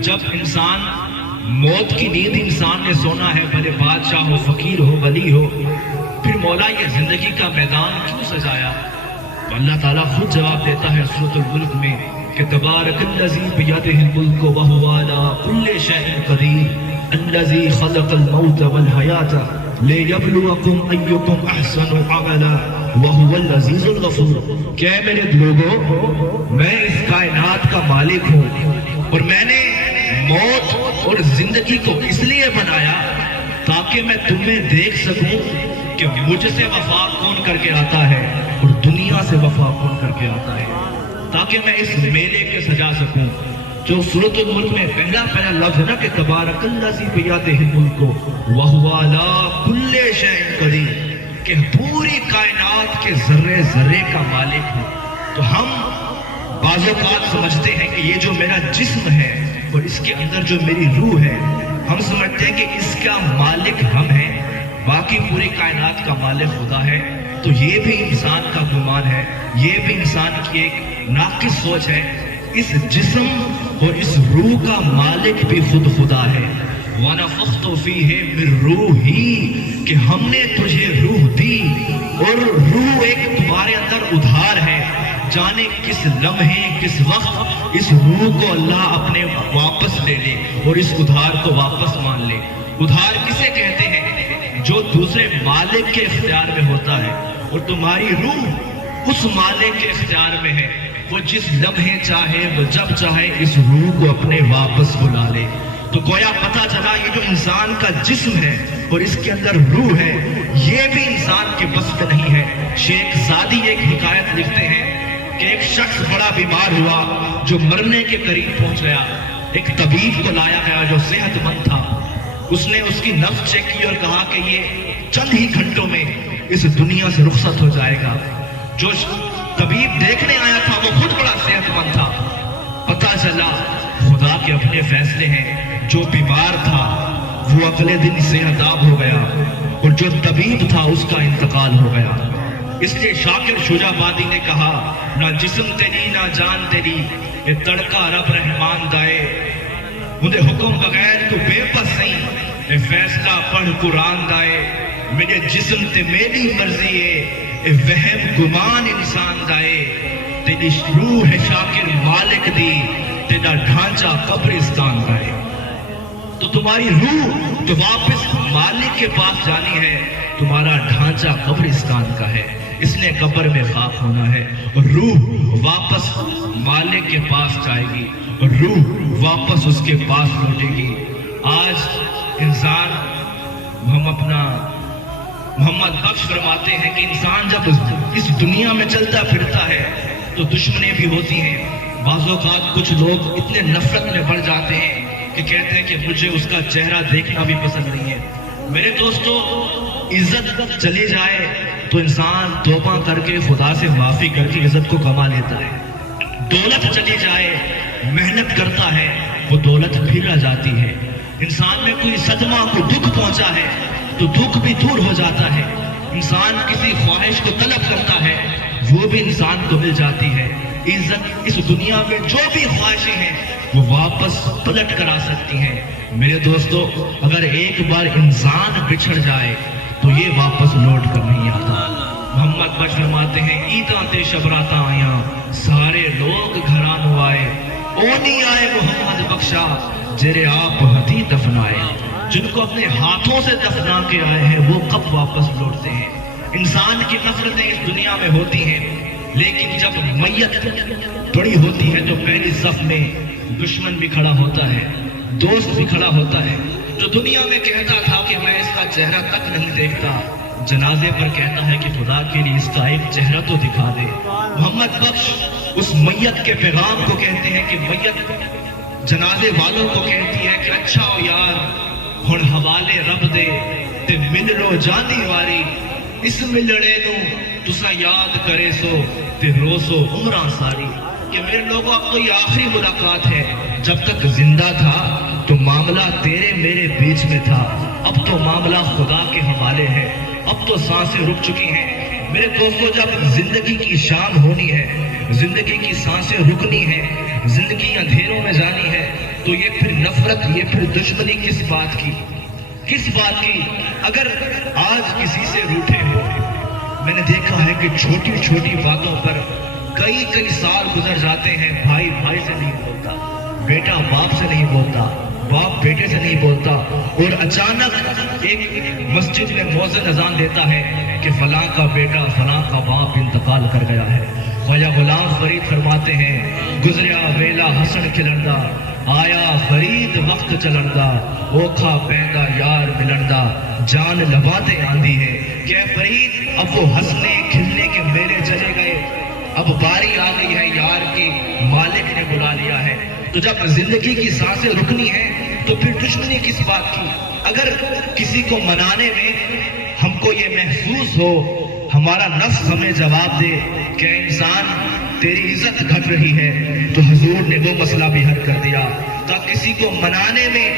جب انسان موت کی نیند انسان نے سونا ہے، بھلے بادشاہ ہو، فقیر ہو، ولی ہو، پھر مولا یہ زندگی کا میدان کیوں سجایا؟ تو اللہ تعالیٰ خود جواب دیتا ہے سورۃ الملک میں کہ تبارک الذی بیدہ الملک وہو علی کل شیء قدیر الذی خلق الموت والحیاۃ لیبلوکم ایکم احسن عملا وہو العزیز الغفور۔ کہ اے میرے لوگوں، میں اس کائنات کا مالک ہوں اور میں نے موت اور زندگی کو اس لیے بنایا تاکہ میں تمہیں دیکھ سکوں کہ مجھ سے وفا کون کر کے آتا ہے اور دنیا سے وفا کون کر کے آتا ہے، تاکہ میں اس میلے کے سجا سکوں۔ جو سورۃ الملک میں پہلا لفظ ہے نا کہ تبارک الذی بیدہ الملک وہو علی کل شیء قدیر، کہ پوری کائنات کے ذرے ذرے کا مالک ہوں۔ تو ہم بعض اوقات سمجھتے ہیں کہ یہ جو میرا جسم ہے اور اس کے اندر جو میری روح ہے، ہم سمجھتے ہیں کہ اس کا مالک ہم ہیں، باقی پوری کائنات کا مالک خدا ہے۔ تو یہ بھی انسان کا گمان ہے، یہ بھی انسان کی ایک ناقص سوچ ہے۔ اس جسم اور اس روح کا مالک بھی خود خدا ہے۔ وَنَفَخْتُ فِيهِ مِن رُوحِي، کہ ہم نے تجھے روح دی، اور روح ایک تمہارے اندر ادھار ہے۔ جانے کس لمحے کس وقت اس روح کو اللہ اپنے واپس لے لے اور اس ادھار کو واپس مان لے۔ ادھار کسے کہتے ہیں؟ جو دوسرے مالک کے اختیار میں ہوتا ہے، اور تمہاری روح اس مالک کے اختیار میں ہے، وہ جس لمحے چاہے، وہ جب چاہے اس روح کو اپنے واپس بلا لے۔ تو گویا پتہ چلا یہ جو انسان کا جسم ہے اور اس کے اندر روح ہے، یہ بھی انسان کے بس میں نہیں ہے۔ شیخ زادی ایک حکایت لکھتے ہیں کہ ایک شخص بڑا بیمار ہوا جو مرنے کے قریب پہنچ گیا۔ ایک طبیب کو لایا گیا جو صحت مند تھا۔ اس نے اس کی نبض چیک کی اور کہا کہ یہ چند ہی گھنٹوں میں اس دنیا سے رخصت ہو جائے گا۔ جو طبیب دیکھنے آیا تھا وہ خود بڑا صحت مند تھا۔ پتہ چلا خدا کے اپنے فیصلے ہیں۔ جو بیمار تھا وہ اگلے دن صحت یاب ہو گیا، اور جو طبیب تھا اس کا انتقال ہو گیا۔ اس لیے شاکر شجاع آبادی نے کہا، نہ جسم تیری نہ جان تیری، اے تڑکا رب رحمان دائے، مجھے حکم بغیر تو بے بس نہیں، اے فیصلہ پڑھ قرآن دائے، میرے جسم تے میری مرضی ہے، اے وہم گمان انسان دائے، تیری روح ہے شاکر مالک دی، تیرا ڈھانچہ قبرستان دائے۔ تو تمہاری روح تو واپس مالک کے پاس جانی ہے، تمہارا ڈھانچہ قبرستان کا ہے، اس نے قبر میں خاک ہونا ہے، اور روح واپس مالک کے پاس جائے گی، اور روح واپس اس کے پاس لوٹے گی۔ آج انسان، ہم اپنا محمد بخش فرماتے ہیں کہ انسان جب اس دنیا میں چلتا پھرتا ہے تو دشمنیں بھی ہوتی ہیں۔ بعض اوقات کچھ لوگ اتنے نفرت میں بڑھ جاتے ہیں کہ کہتے ہیں کہ مجھے اس کا چہرہ دیکھنا بھی پسند نہیں ہے۔ میرے دوستو، عزت چلی جائے تو انسان توبہ کر کے خدا سے معافی کر کے عزت کو کما لیتا ہے۔ دولت چلی جائے، محنت کرتا ہے، وہ دولت پھر آ جاتی ہے۔ انسان میں کوئی صدمہ، کوئی دکھ پہنچا ہے تو دکھ بھی دور ہو جاتا ہے۔ انسان کسی خواہش کو طلب کرتا ہے، وہ بھی انسان کو مل جاتی ہے۔ عزت اس دنیا میں جو بھی خواہشیں ہیں وہ واپس پلٹ کر آ سکتی ہیں۔ میرے دوستو، اگر ایک بار انسان بچھڑ جائے تو یہ واپس لوٹ کر نہیں آتا۔ محمد بخش فرماتے ہیں، عیداں تے شبراتاں آیاں، سارے لوگ گھرانوں آئے، اونی آئے محمد بخشا جرے آپ ہتھی دفنائے۔ جن کو اپنے ہاتھوں سے دفنا کے آئے ہیں وہ کب واپس لوٹتے ہیں؟ انسان کی نفرتیں اس دنیا میں ہوتی ہیں، لیکن جب میت بڑی ہوتی ہے تو پہلی صف میں دشمن بھی کھڑا ہوتا ہے، دوست بھی کھڑا ہوتا ہے۔ جو دنیا میں کہتا تھا کہ میں اس کا چہرہ تک نہیں دیکھتا، جنازے پر کہتا ہے کہ خدا کے لیے اس کا ایک چہرہ تو دکھا دے۔ محمد بخش اس میت کے پیغام کو کہتے ہیں کہ میت جنازے والوں کو کہتی ہے کہ اچھا ہو یار، ہن حوالے رب دے تے مل لو جانی واری، اس ملڑے نو تسا یاد کرے سو تے روسو عمراں ساری۔ کہ میرے لوگوں، اب تو یہ آخری ملاقات ہے۔ جب تک زندہ تھا تو معاملہ تیرے میرے بیچ میں تھا، اب تو معاملہ خدا کے حوالے ہے، اب تو سانسیں رک چکی ہیں۔ میرے دوستو، جب زندگی کی شام ہونی ہے، زندگی کی سانسیں رکنی ہے، زندگی اندھیروں میں جانی ہے، تو یہ پھر نفرت، یہ پھر دشمنی کس بات کی؟ کس بات کی؟ اگر آج کسی سے روٹھے ہو، میں نے دیکھا ہے کہ چھوٹی چھوٹی باتوں پر کئی سال گزر جاتے ہیں، بھائی بھائی سے نہیں بولتا، بیٹا باپ سے نہیں بولتا، باپ بیٹے سے نہیں بولتا، اور اچانک ایک مسجد میں مؤذن اذان دیتا ہے کہ فلاں کا بیٹا فلاں کا باپ انتقال کر گیا ہے۔ خواجہ غلام فرید فرماتے ہیں گزریا ویلا حسن کھلندا، آیا فرید وقت چلندا، اوکھا پیندا یار ملندا، جان لباتے آندھی ہے کہ اے فرید اب وہ ہنسنے کھلنے کے میلے چلے گئے، اب باری آ گئی ہے یار کی، مالک نے بلا لیا ہے۔ تو جب زندگی کی سانسیں رکنی ہیں تو پھر دشمنی کس بات کی؟ اگر کسی کو منانے میں ہم کو یہ محسوس ہو، ہمارا نفس ہمیں جواب دے کہ انسان تیری عزت گھٹ رہی ہے، تو حضور نے وہ مسئلہ بھی حل کر دیا۔ تو کسی کو منانے میں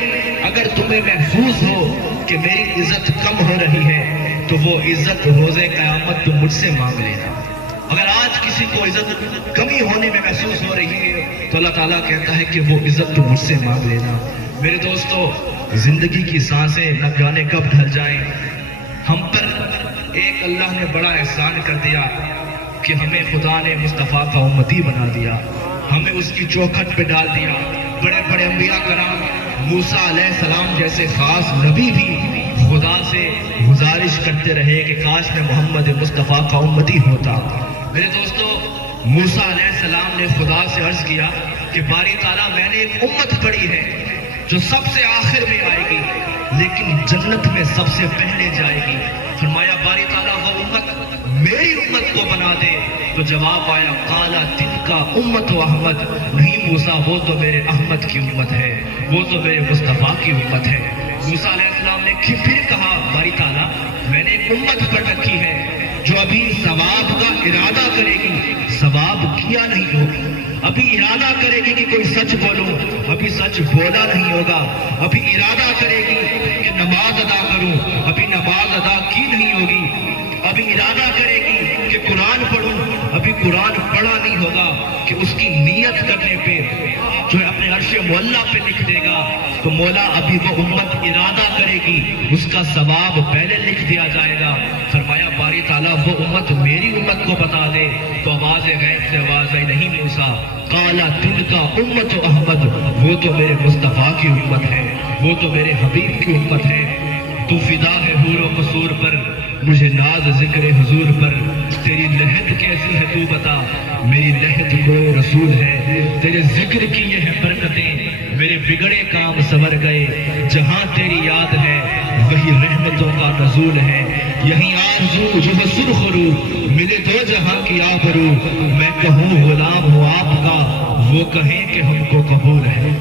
اگر تمہیں محسوس ہو کہ میری عزت کم ہو رہی ہے تو وہ عزت روزے قیامت تم مجھ سے مانگ لینا۔ اگر آج کسی کو عزت کمی ہونے میں محسوس ہو رہی ہے تو اللہ تعالیٰ کہتا ہے کہ وہ عزت تم مجھ سے مانگ لینا۔ میرے دوستو، زندگی کی سانسیں نہ جانے کب ڈھل جائیں۔ ہم پر ایک اللہ نے بڑا احسان کر دیا کہ ہمیں خدا نے مصطفیٰ کا امتی بنا دیا، ہمیں اس کی چوکھٹ پہ ڈال دیا۔ بڑے بڑے انبیاء کرام، موسیٰ علیہ السلام جیسے خاص نبی بھی خدا سے گزارش کرتے رہے کہ کاش میں محمد مصطفیٰ کا امتی ہوتا۔ میرے دوستو، موسیٰ علیہ السلام نے خدا سے عرض کیا کہ باری تعالیٰ میں نے ایک امت پڑھی ہے جو سب سے آخر میں آئے گی لیکن جنت میں سب سے پہلے جائے گی۔ فرمایا باری تعالیٰ وہ امت میری امت کو بنا دے، تو جواب آیا قالا تلک امت و احمد، نہیں موسیٰ وہ تو میرے احمد کی امت ہے، وہ تو میرے مصطفیٰ کی امت ہے۔ موسیٰ علیہ السلام نے پھر کہا باری تعالیٰ میں نے ایک امت پر رکھی ہے جو ابھی ثواب کا ارادہ کرے گی، ثواب کیا نہیں ہوگی، ابھی ارادہ کرے گی کہ کوئی سچ بولوں، ابھی سچ بولا نہیں ہوگا، ابھی ارادہ کرے گی کہ نماز ادا کروں، ابھی نماز ادا کی نہیں ہوگی، ابھی ارادہ کرے گی کہ قرآن پڑھوں، ابھی قرآن پڑھا نہیں ہوگا، کہ اس کی نیت کرنے پہ جو ہے اپنے عرش معلیٰ پہ لکھ دے گا تو مولا ابھی وہ امت ارادہ کرے گی، اس کا ثواب پہلے لکھ دیا جائے گا۔ فرمایا باری تعالیٰ وہ امت میری امت کو بتا دے، تو آواز غیب سے آواز آئی نہیں موسیٰ، قالا تلک امت احمد، وہ تو میرے مصطفیٰ کی امت ہے، وہ تو میرے حبیب کی امت ہے۔ تو فدا ہے حور و قصور پر، مجھے ناز ذکر حضور پر، تیری لہد کیسی ہے تو بتا، میری لہد کوئی رسول ہے، تیرے ذکر کی یہ ہے برکتیں، میرے بگڑے کام سنور گئے، جہاں تیری یاد ہے وہی رحمتوں کا نزول ہے، یہیں آرزو جو ہے سرخ رو، ملے دو جہاں کی آبرو، میں کہوں غلام ہوں آپ کا، وہ کہیں کہ ہم کو قبول ہے۔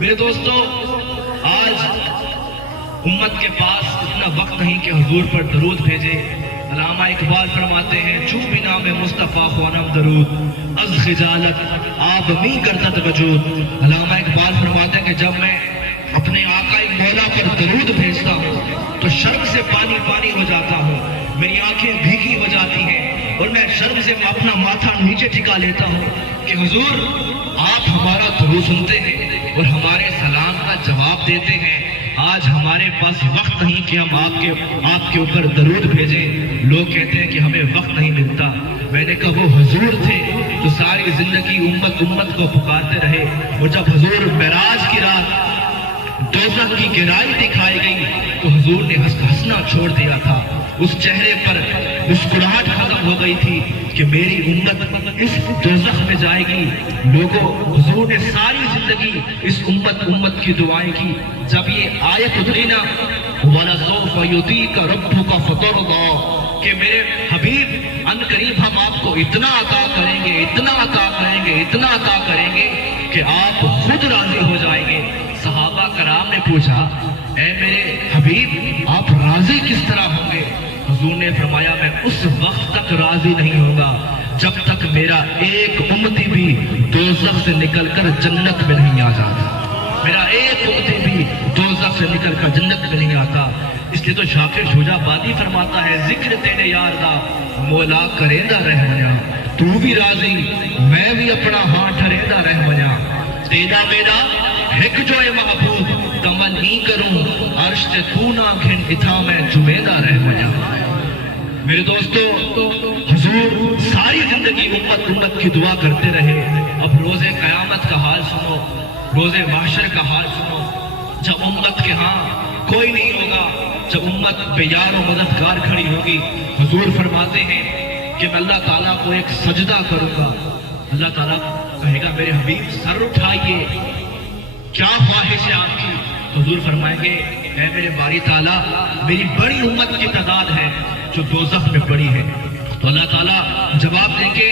میرے دوستو، آج امت کے پاس اتنا وقت نہیں کہ حضور پر درود بھیجے۔ علامہ اقبال فرماتے ہیں چوں بھی نام مصطفیٰ خوانم درود، از خجالت آب می گردد وجود۔ علامہ اقبال فرماتے ہیں کہ جب میں اپنے آقا مولا پر درود بھیجتا ہوں تو شرم سے پانی پانی ہو جاتا ہوں، میری آنکھیں بھیگی ہو جاتی ہیں اور میں شرم سے اپنا ماتھا نیچے ٹکا لیتا ہوں کہ حضور آپ ہمارا درود سنتے ہیں اور ہمارے سلام کا جواب دیتے ہیں۔ آج ہمارے پاس وقت نہیں کہ ہم آپ کے اوپر درود بھیجیں، لوگ کہتے ہیں کہ ہمیں وقت نہیں ملتا۔ میں نے کہا وہ حضور تھے تو ساری زندگی امت کو پکارتے رہے، اور جب حضور معراج کی رات دوزخ کی گہرائی دکھائی گئی تو حضور نے ہنسنا چھوڑ دیا تھا، اس چہرے پر مسکراہٹ ختم ہو گئی تھی کہ میری امت اس دوزخ میں جائے گی۔ لوگوں، حضور نے ساری زندگی اس امت کی دعائیں کی۔ جب یہ آیت اتری نا وَلَسَوْفَ يُعْطِيكَ رَبُّكَ فَتَرْضَىٰ، کہ میرے حبیب ان قریب ہم آپ کو اتنا عطا کریں گے، اتنا عطا کریں گے، اتنا عطا کریں گے کہ آپ خود راضی ہو جائیں گے۔ صحابہ کرام نے پوچھا اے میرے حبیب آپ راضی کس طرح ہوں گے؟ حضور نے فرمایا میں اس وقت تک راضی نہیں ہوگا جب تک میرا ایک امتی بھی دوزخ سے نکل کر جنت میں نہیں آ جاتا، میرا ایک امتی بھی دوزخ سے نکل کر جنت میں نہیں آتا۔ اس لیے تو شاکر شجاع بادی فرماتا ہے ذکر تیرے یار دا مولا کریندہ رہ منیا، تو بھی راضی میں بھی اپنا ہاں ٹھریندہ رہ منیا۔ تیرا میرا ہک جو اے محبوب تمنی کروں عرش تے تو نہ گھن اتھا میں جمیدہ رہ مجا۔ میرے دوستو حضور ساری زندگی امت کی دعا کرتے رہے۔ اب روز قیامت کا حال سنو، روز محشر کا حال سنو، جب امت کے ہاں کوئی نہیں ہوگا، جب امت بے یار و مددگار کھڑی ہوگی، حضور فرماتے ہیں کہ میں اللہ تعالیٰ کو ایک سجدہ کروں گا۔ اللہ تعالیٰ کہے گا میرے حبیب سر اٹھائیے، کیا خواہش ہے آپ کی؟ حضور فرمائیں گے اے میرے باری تعالیٰ میری بڑی امت کی تعداد ہے جو دوزخ میں پڑی ہے۔ تو اللہ تعالیٰ جواب دیں گے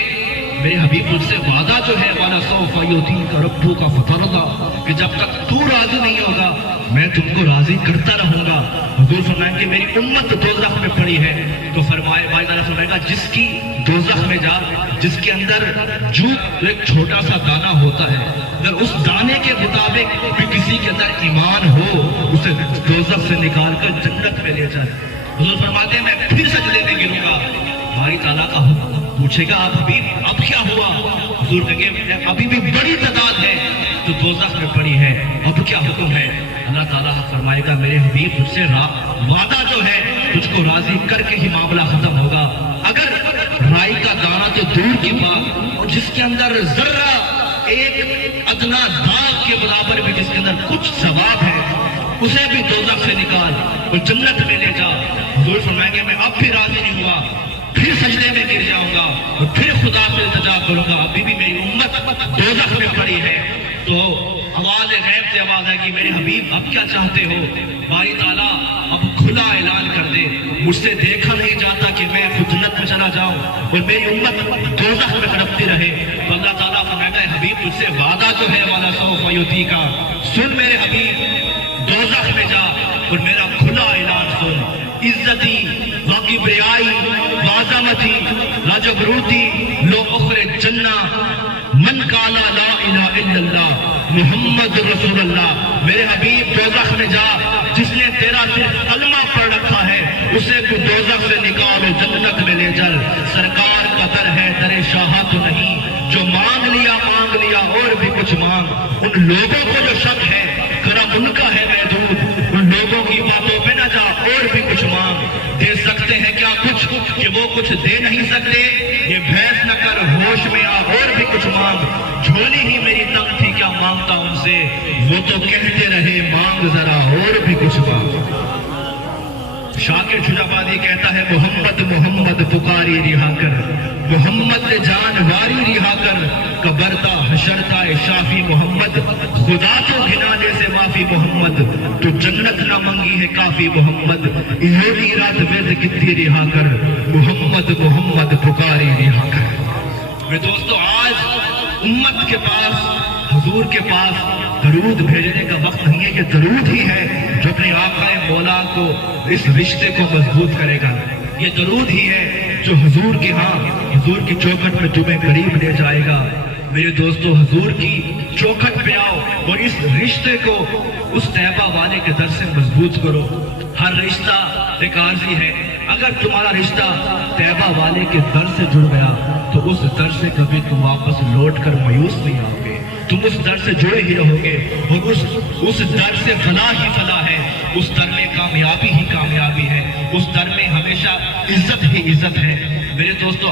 میرے حبیب تجھ سے وعدہ جو ہے والا سوف یعطیک ربک فترضی، کہ جب تک تو راضی نہیں ہوگا میں تم کو راضی کرتا رہوں گا۔ حضور فرمائیں کہ میری امت دوزخ میں پڑی ہے، تو فرمائے بھائی تعالیٰ فرمائے گا جس کی دوزخ میں جا، جس کے اندر جو ایک چھوٹا سا دانہ ہوتا ہے، اگر اس دانے کے مطابق بھی کسی کے اندر ایمان ہو اسے دوزخ سے نکال کر جنت میں لے جائے۔ حضور فرماتے ہیں میں پھر سجدے میں گروں گا، باری تعالیٰ کا حکم پوچھے گا آپ حبیب اب کیا ہوا؟ حضور کہیں گے ابھی بھی بڑی تعداد ہے جو دوزخ میں پڑی ہے، اب کیا حکم ہے؟ اللہ تعالیٰ فرمائے گا میرے حبیب تجھ سے وعدہ جو ہے تجھ کو راضی کر کے ہی معاملہ ختم ہوگا۔ اگر رائی کا دانہ تو دور کی بات، اور جس کے اندر ذرہ ایک ادنا داغ کے برابر بھی جس کے اندر کچھ ثواب ہے، اسے بھی دوزخ سے نکال اور جنت میں لے جا۔ حضور فرمائیں گے میں اب بھی راضی نہیں ہوا، پھر سجدے میں گر جاؤں گا اور پھر خدا سے التجا کروں گا، ابھی بھی میری امت دوزخ میں پڑی ہے۔ تو آواز غیب سے آواز آئے گی میرے حبیب اب کیا چاہتے ہو؟ باری تعالیٰ اب کھلا اعلان کر دے مجھ سے دیکھا نہیں جاتا کہ میں جنت میں چلا جاؤں اور میری امت دوزخ میں تڑپتی رہے۔ تو اللہ تعالیٰ فرماتا ہے حبیب تجھ سے وعدہ جو ہے والا سوف یعطیک، سن میرے حبیب دوزخ میں جا اور میرا کھلا اعلان سن، عزتی وکبریائی وعظمتی لاجبروتی لو اخرج جنہ من قال لا الہ الا اللہ محمد رسول اللہ۔ میرے حبیب دوزخ میں جا، جس نے تیرا صرف کلمہ پڑھ رکھا ہے اسے تو دوزخ سے نکالو جنت میں لے جل۔ سرکار کا در ہے در شاہ تو نہیں، جو مانگ لیا اور بھی کچھ مانگ۔ ان لوگوں کو جو شک ہے کرم ان کا ہے محدود، ان لوگوں کی باتوں پہ نہ جا اور بھی کچھ مانگ۔ دے سکتے ہیں کیا کچھ کہ وہ کچھ دے نہیں سکتے، یہ بحث نہ کر ہوش میں آ اور بھی کچھ مانگ۔ جھولی ہی میری تنگ تھی کیا مانگتا ان سے، وہ تو کہتے رہے مانگ ذرا اور بھی کچھ مانگ۔ شاکر شجابادی کہتا ہے محمد محمد پکاری رہا کر، محمد جان واری رہا کر، کبرتا حشرتا شافی محمد، خدا کو گھنانے سے معافی محمد، تو جنت نہ منگی ہے کافی محمد، یہ رات ورد کتنی رہا کر، محمد محمد پکاری رہا کر۔ میرے دوستو آج امت کے پاس حضور کے پاس درود بھیجنے کا وقت نہیں ہے، یہ درود ہی ہے جو اپنے آقا مولا کو اس رشتے کو مضبوط کرے گا، یہ درود ہی ہے جو حضور کے ہاں حضور کی چوکھٹ میں تمہیں قریب لے جائے گا۔ میرے دوستو حضور کی چوکھٹ پہ آؤ اور اس رشتے کو اس طیبہ والے کے در سے مضبوط کرو۔ ہر رشتہ ایک عارضی ہے، اگر تمہارا رشتہ طیبہ والے کے در سے جڑ گیا تو اس در سے کبھی تم واپس لوٹ کر مایوس نہیں آؤ گے، تم اس در سے جڑے ہی رہو گے، اور اس در سے فلاح ہی فلاح ہے، اس در میں کامیابی ہی کامیابی ہے، اس در میں ہمیشہ عزت ہی عزت ہے۔ میرے دوستو